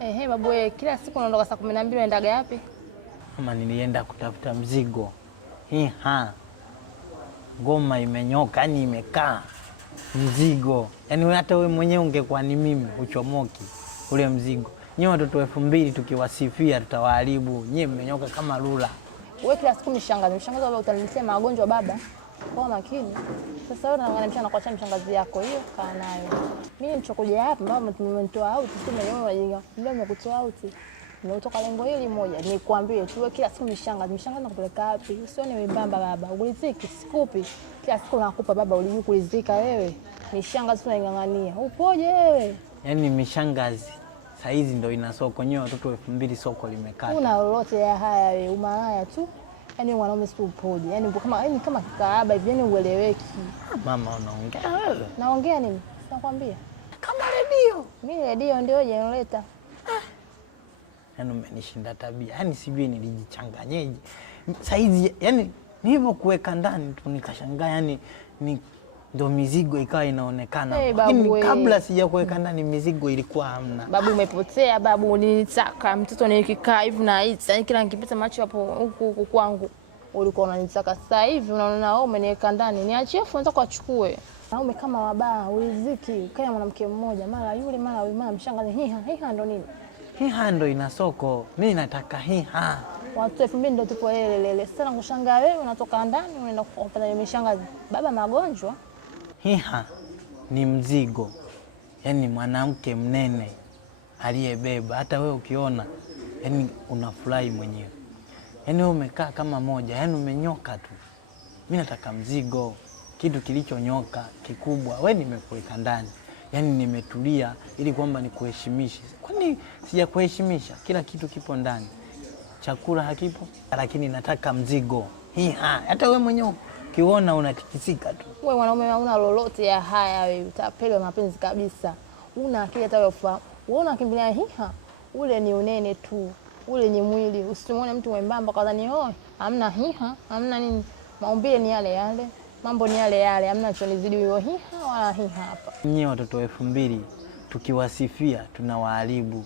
Babu wewe, kila siku unaondoka saa 12 unaendaga wapi? Mama, nilienda kutafuta mzigo. Ngoma imenyoka, yani imekaa mzigo. Yaani hata wewe mwenyewe ungekuwa ni mimi uchomoki ule mzigo. Nyewe watoto 2000 tukiwasifia tutawaharibu. Nyewe mmenyoka kama lula. Wewe kila siku mshangazi baba utaniletea magonjwa baba. Kwa makini. Sasa wewe unaniambia nakuacha mshangazi yako hiyo kaa nayo. Mimi nilichokuja hapa baba tumemtoa out, sema yeye ndio amekutoa out. Nimetoka lengo hili moja, nikwambie tu kila siku mshangazi nakupeleka wapi? Usione wembamba baba. Uliziki sikupi. Kila siku nakupa baba, ulijui kulizika wewe. Mishangazi tunaingangania. Upoje wewe? Yaani mishangazi saizi ndio ina soko, nyewe watoto 2000 soko limekata. Una lolote ya haya wewe, umalaya tu. Yaani mwanaume si upoje. Yaani kama kikaaba hivi, yaani ueleweki. Mama unaongea wewe? Naongea nini? Nakwambia. Kama redio. Mimi redio ndio generator. Yaani umenishinda tabia. Yaani sijui nilijichanganyeje. Saizi yaani nilipokuweka ndani tu nikashangaa, yaani ndio mizigo ikawa inaonekana. Lakini kabla sijakuweka ndani mizigo ilikuwa hamna. Babu umepotea babu, nilitaka mtoto nikikaa hivi na hizi, yaani kila nikipita macho hapo huku kwangu ulikuwa unanitaka. Sasa hivi unaona wewe umeniweka ndani, niachie funza kwa chukue. Naume kama wabaa uliziki kama mwanamke mmoja, mara yule mara wewe, mara mshangazi. Hiha ndo nini? Hiha ndo ina soko. Mimi nataka hiha. Watu 2000 ndio tupo lele. Sasa kushangaa wewe unatoka ndani unaenda kupata mishangazi. Baba magonjwa. Hiha ni mzigo. Yaani mwanamke mnene aliyebeba. Hata wewe ukiona yaani unafurahi mwenyewe. Yaani wewe umekaa kama moja, yaani umenyoka tu. Mimi nataka mzigo, kitu kilichonyoka kikubwa. Wewe nimekuweka ndani. Yaani nimetulia ili kwamba nikuheshimishe. Kwani sijakuheshimisha? Kila kitu kipo ndani. Chakula hakipo, lakini nataka mzigo. Hata wewe mwenyewe ukiona unatikisika tu. Wewe mwanaume una lolote ya haya wewe, utapelwa mapenzi kabisa. Una akili hata wewe ufa. Wewe unakimbilia ule ni unene tu. Ule ni mwili. Usimuone mtu mwembamba kadhani hamna hamna nini. Maumbile ni yale yale. Mambo ni yale yale, hamna chonizidi hiyo wala hapa. Nyewe watoto 2000 tukiwasifia tunawaharibu.